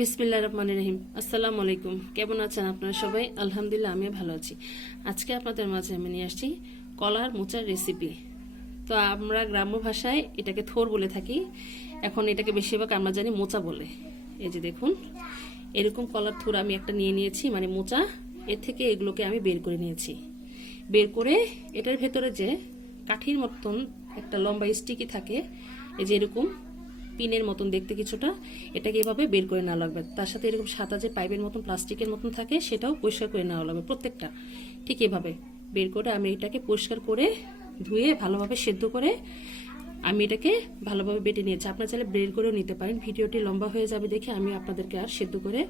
বিসমিল্লাহির রহমানির রহিম। আসসালামু আলাইকুম। কেমন আছেন আপনারা সবাই? আলহামদুলিল্লাহ আমি ভালো আছি। আজকে আপনাদের মাঝে আমি নিয়ে আসছি কলার মোচার রেসিপি। তো আমরা গ্রাম্য ভাষায় এটাকে থোর বলে থাকি, এখন এটাকে বেশিরভাগ আমরা জানি মোচা বলে। এই যে দেখুন, এরকম কলার থোর আমি একটা নিয়ে নিয়েছি, মানে মোচা। এর থেকে এগুলোকে আমি বের করে নিয়েছি। বের করে এটার ভেতরে যে কাঠির মতন একটা লম্বা স্টিকি থাকে, এই যে এরকম পিনের মতন দেখতে কিছুটা, এটাকে এভাবে বের করে নেওয়া লাগবে। তার সাথে এরকম সাদা যে পাইপের মতন প্লাস্টিকের মতন থাকে, সেটাও পরিষ্কার করে নেওয়া লাগবে প্রত্যেকটা। ঠিক এভাবে বের করে আমি এটাকে পরিষ্কার করে ধুয়ে ভালোভাবে সেদ্ধ করে আমি এটাকে ভালোভাবে বেটে নিয়েছি। আপনারা চাইলে ব্লেন্ড করেও নিতে পারেন। ভিডিওটি লম্বা হয়ে যাবে দেখে আমি আপনাদেরকে আর সেদ্ধ করে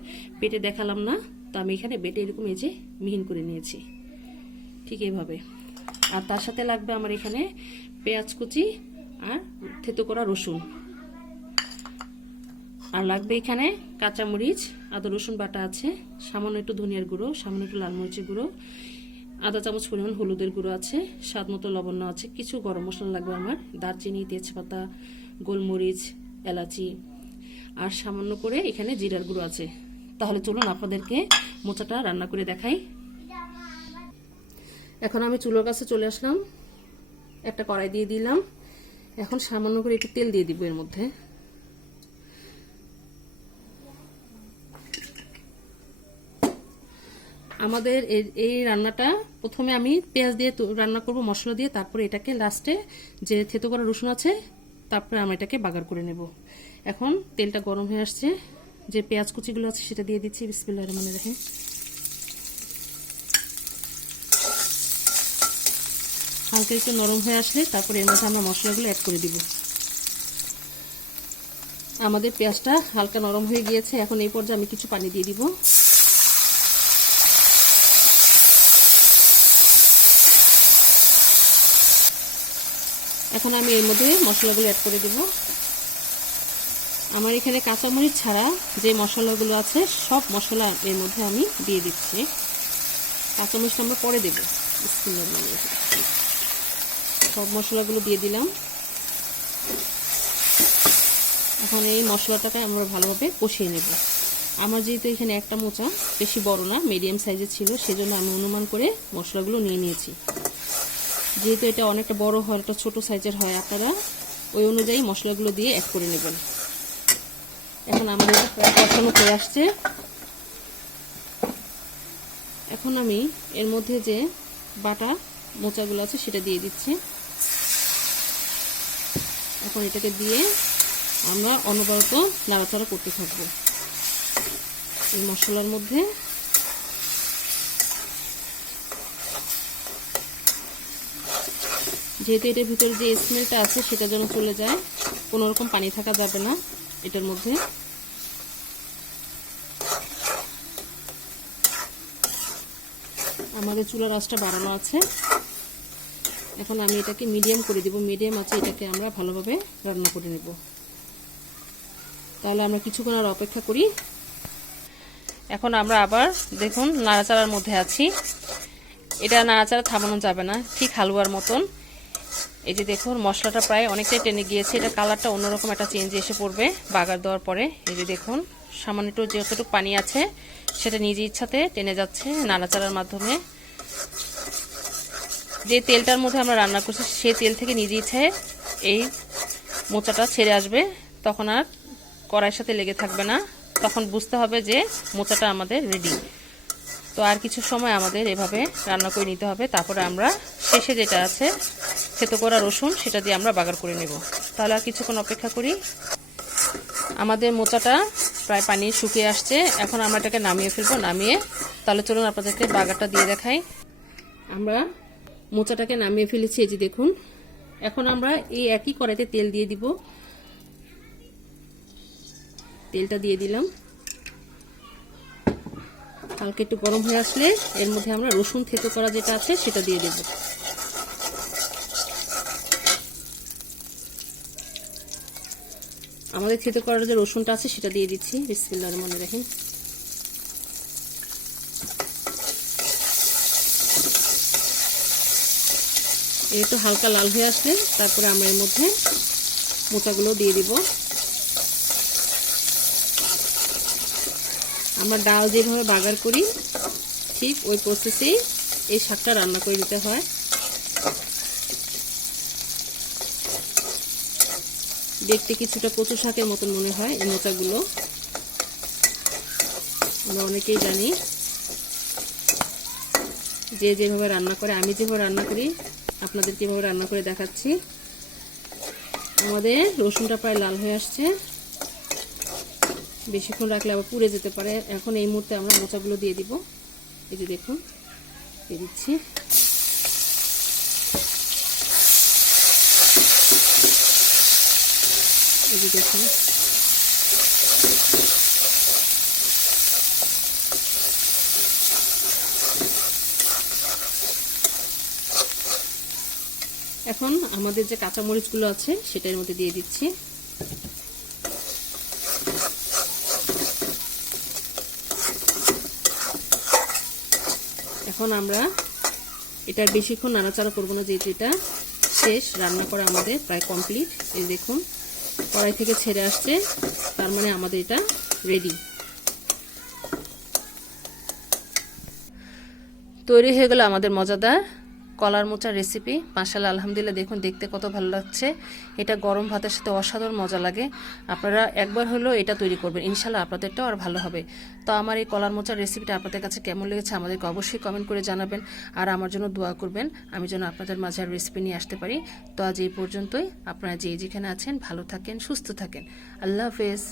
বেটে দেখালাম না। তো আমি এখানে বেটে এরকম এই যে মিহিন করে নিয়েছি ঠিক এইভাবে। আর তার সাথে লাগবে আমার এখানে পেঁয়াজ কুচি আর থেতো করা রসুন, আর লাগবে এখানে কাঁচামরিচ, আদা রসুন বাটা আছে, সামান্য একটু ধনিয়ার গুঁড়ো, সামান্য একটু লাল মরিচের গুঁড়ো, আধা চামচ পরিমাণ হলুদের গুঁড়ো আছে, স্বাদ মতো লবণ আছে, কিছু গরম মশলা লাগবে আমার, দারচিনি, তেজপাতা, গোলমরিচ, এলাচি, আর সামান্য করে এখানে জিরার গুঁড়ো আছে। তাহলে চলুন আপনাদেরকে মোচাটা রান্না করে দেখাই। এখন আমি চুলোর কাছে চলে আসলাম, একটা কড়াই দিয়ে দিলাম। এখন সামান্য করে একটু তেল দিয়ে দিব এর মধ্যে। আমাদের এই রান্নাটা প্রথমে আমি পেঁয়াজ দিয়ে রান্না করব, মশলা দিয়ে, তারপরে এটাকে লাস্টে যে থেতো করা রসুন আছে তারপরে আমি এটাকে বাগার করে নেব। এখন তেলটা গরম হয়ে আসছে, যে পেঁয়াজ কুচিগুলো আছে সেটা দিয়ে দিচ্ছি। বিসমিল্লাহির রহমানির রহিম। হালকা একটু নরম হয়ে আসলে তারপরে এর মধ্যে আমরা মশলাগুলো অ্যাড করে দিব। আমাদের পেঁয়াজটা হালকা নরম হয়ে গিয়েছে, এখন এই পর্যায়ে আমি কিছু পানি দিয়ে দিব। এখন আমি এর মধ্যে মশলাগুলো অ্যাড করে দেব। আমার এখানে কাঁচামরিচ ছাড়া যে মশলাগুলো আছে সব মশলা এর মধ্যে আমি দিয়ে দিচ্ছি। কাঁচামরিচটা আমরা পরে দেব। সব মশলাগুলো দিয়ে দিলাম। এখন এই মশলাটাকে আমরা ভালোভাবে কষিয়ে নেব। আমার যেহেতু এখানে একটা মোচা বেশি বড় না, মিডিয়াম সাইজের ছিল, সেজন্য আমি অনুমান করে মশলাগুলো নিয়ে নিয়েছি। যেহেতু এটা অনেকটা বড় হয়, একটা ছোট সাইজের হয়, আপনারা ওই অনুযায়ী মশলাগুলো দিয়ে অ্যাড করে নেবেন। এখন আমাদের কষানো হয়ে আসছে। এখন আমি এর মধ্যে যে বাটা মোচাগুলো আছে সেটা দিয়ে দিচ্ছি। এখন এটাকে দিয়ে আমরা অনবরত নাড়াচাড়া করতে থাকবো এই মশলার মধ্যে। যেহেতু এটার ভিতরে যে স্মেলটা আছে সেটা যেন চলে যায়, কোনো রকম পানি থাকা যাবে না এটার মধ্যে। আমাদের চুলার আঁচটা বাড়ানো আছে। এখন আমি এটাকে মিডিয়াম করে দিব। মিডিয়াম আছে এটাকে আমরা ভালোভাবে রান্না করে নেব। তাহলে আমরা কিছুক্ষণ আর অপেক্ষা করি। এখন আমরা আবার দেখুন নাড়াচাড়ার মধ্যে আছি। এটা নাড়াচাড়া থামানো যাবে না, ঠিক হালুয়ার মতন। এই যে দেখুন মশলাটা প্রায় অনেকটাই টেনে গিয়েছে, এটা কালারটা অন্যরকম একটা চেঞ্জ এসে পড়বে বাগার দেওয়ার পরে। এই যে দেখুন সামান্য একটু যতটুকু পানি আছে সেটা নিজ ইচ্ছাতে টেনে যাচ্ছে নাড়াচাড়ার মাধ্যমে। যে তেলটার মধ্যে আমরা রান্না করছি সেই তেল থেকে নিজ ইচ্ছায় এই মোচাটা ছেড়ে আসবে, তখন আর কড়াইয়ের সাথে লেগে থাকবে না। তখন বুঝতে হবে যে মোচাটা আমাদের রেডি। তো আর কিছু সময় আমাদের এভাবে রান্না করে নিতে হবে। তারপরে আমরা শেষে যেটা আছে থেতো করা রসুন সেটা দিয়ে আমরা বাগার করে নেব। তাহলে আর কিছুক্ষণ অপেক্ষা করি। আমাদের মোচাটা প্রায় পানি শুকিয়ে আসছে। এখন আমরা এটাকে নামিয়ে ফেলবো। নামিয়ে তাহলে চলুন আপনাদেরকে বাগারটা দিয়ে দেখাই। আমরা মোচাটাকে নামিয়ে ফেলেছি, এই যে দেখুন। এখন আমরা এই একই কড়াইতে তেল দিয়ে দিব। তেলটা দিয়ে দিলাম। হালকা একটু গরম হয়ে আসলে এর মধ্যে আমরা রসুন থেতো করা যেটা আছে সেটা দিয়ে দেব। আমাদের থেতো করার যে রসুনটা আছে সেটা দিয়ে দিচ্ছি। বিসমিল্লাহির রহমানির রহিম। একটু হালকা লাল হয়ে আসলে তারপরে আমরা এর মধ্যে মোচাগুলো দিয়ে দিব। আমরা ডাল যেভাবে বাগার করি ঠিক ওই প্রসেসেই এই শাকটা রান্না করে দিতে হয়। দেখতে কিছুটা কচু শাকের মতন মনে হয় এই মোচাগুলো, আমরা অনেকেই জানি। যে যেভাবে রান্না করে, আমি যেভাবে রান্না করি আপনাদের কিভাবে রান্না করে দেখাচ্ছি। আমাদের রসুনটা প্রায় লাল হয়ে আসছে, বেশিক্ষণ রাখলে আবার পুড়ে যেতে পারে। এখন এই মুহূর্তে আমরা মোচাগুলো দিয়ে দিব। এই যে দেখুন দিয়ে দিচ্ছি। এই যে দেখুন এখন আমাদের যে কাঁচামরিচগুলো আছে সেটা এর মধ্যে দিয়ে দিচ্ছি। এখন আমরা এটার বেশিক্ষণ নাড়াচাড়া করবো না, যেহেতু এটা শেষ রান্না করা আমাদের প্রায় কমপ্লিট। এই দেখুন কড়াই থেকে ছেড়ে আসছে, তার মানে আমাদের এটা রেডি। তৈরি হয়ে গেল আমাদের মজাদার কলার মোচার রেসিপি। মাশাআল্লাহ আলহামদুলিল্লাহ, দেখুন দেখতে কত ভালো লাগছে। এটা গরম ভাতের সাথে অসাধারণ মজা লাগে। আপনারা একবার হলেও এটা তৈরি করবেন, ইনশাআল্লাহ আপনাদেরটাও আর ভালো হবে। তো আমার এই কলার মোচার রেসিপিটা আপনাদের কাছে কেমন লেগেছে আমাদেরকে অবশ্যই কমেন্ট করে জানাবেন, আর আমার জন্য দোয়া করবেন আমি যেন আপনাদের মাঝে আর রেসিপি নিয়ে আসতে পারি। তো আজ এই পর্যন্তই। আপনারা যেখানে আছেন ভালো থাকেন, সুস্থ থাকেন। আল্লাহ হাফেজ।